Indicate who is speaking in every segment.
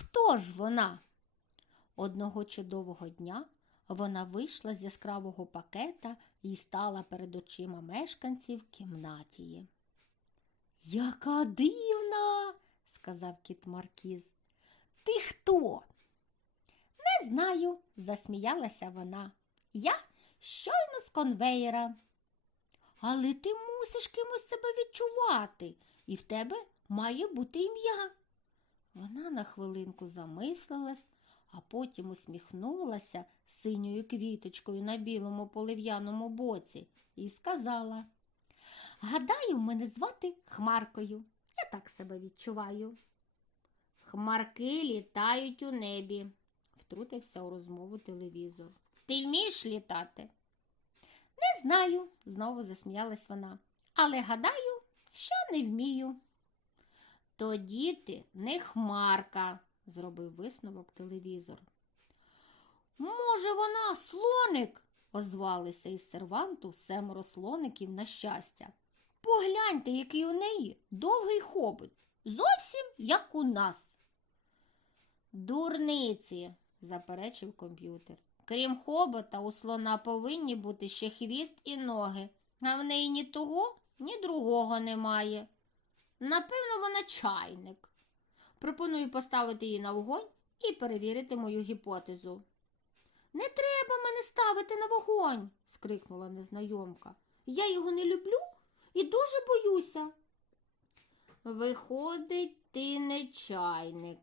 Speaker 1: Хто ж вона? Одного чудового дня вона вийшла з яскравого пакета і стала перед очима мешканців кімнатії. Яка дивна, сказав кіт Маркіз. Ти хто? Не знаю, засміялася вона. Я щойно з конвеєра. Але ти мусиш кимось себе відчувати, і в тебе має бути ім'я. Вона на хвилинку замислилась, а потім усміхнулася синьою квіточкою на білому полив'яному боці і сказала Гадаю, мене звати Хмаркою. Я так себе відчуваю. Хмарки літають у небі, втрутився у розмову телевізор. Ти вмієш літати? Не знаю, знову засміялась вона. Але гадаю, що не вмію. Тоді ти не хмарка, зробив висновок телевізор. Може, вона слоник? озвалися із серванту семеро слоників на щастя. Погляньте, який у неї довгий хобот, зовсім як у нас. Дурниці, заперечив комп'ютер. Крім хобота, у слона повинні бути ще хвіст і ноги, а в неї ні того, ні другого немає. Напевно, вона чайник. Пропоную поставити її на вогонь і перевірити мою гіпотезу. Не треба мене ставити на вогонь, скрикнула незнайомка. Я його не люблю і дуже боюся. Виходить, ти не чайник,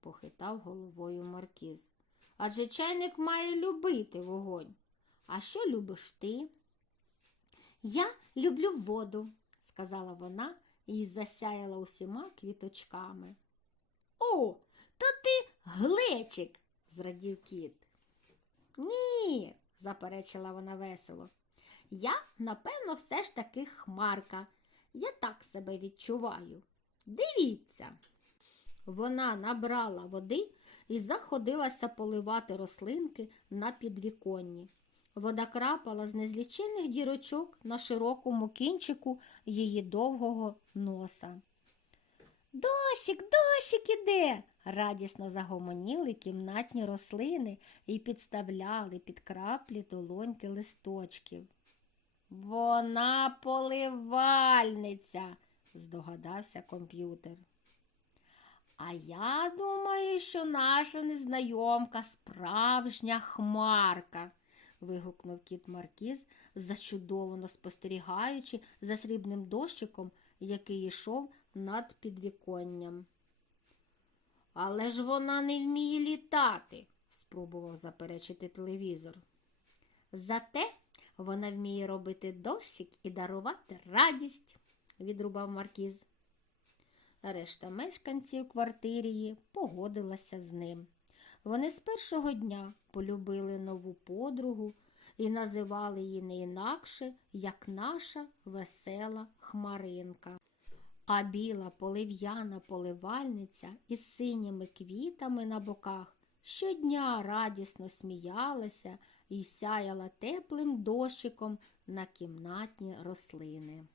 Speaker 1: похитав головою Маркіз. Адже чайник має любити вогонь. А що любиш ти? Я люблю воду, сказала вона і засяяла усіма квіточками. О, то ти глечик, зрадів кіт. Ні, заперечила вона весело. Я, напевно, все ж таки хмарка. Я так себе відчуваю. Дивіться. Вона набрала води і заходилася поливати рослинки на підвіконні. Вода крапала з незлічених дірочок на широкому кінчику її довгого носа. Дощик, дощик іде. радісно загомоніли кімнатні рослини і підставляли під краплі долоньки листочків. Вона поливальниця, здогадався комп'ютер. А я думаю, що наша незнайомка справжня хмарка, вигукнув кіт Маркіз, зачудовано спостерігаючи за срібним дощиком, який йшов над підвіконням. Але ж вона не вміє літати, спробував заперечити телевізор. Зате вона вміє робити дощик і дарувати радість, відрубав Маркіз. Решта мешканців квартирії погодилася з ним. Вони з першого дня полюбили нову подругу і називали її не інакше, як наша весела хмаринка. А біла полив'яна поливальниця із синіми квітами на боках щодня радісно сміялася і сяяла теплим дощиком на кімнатні рослини.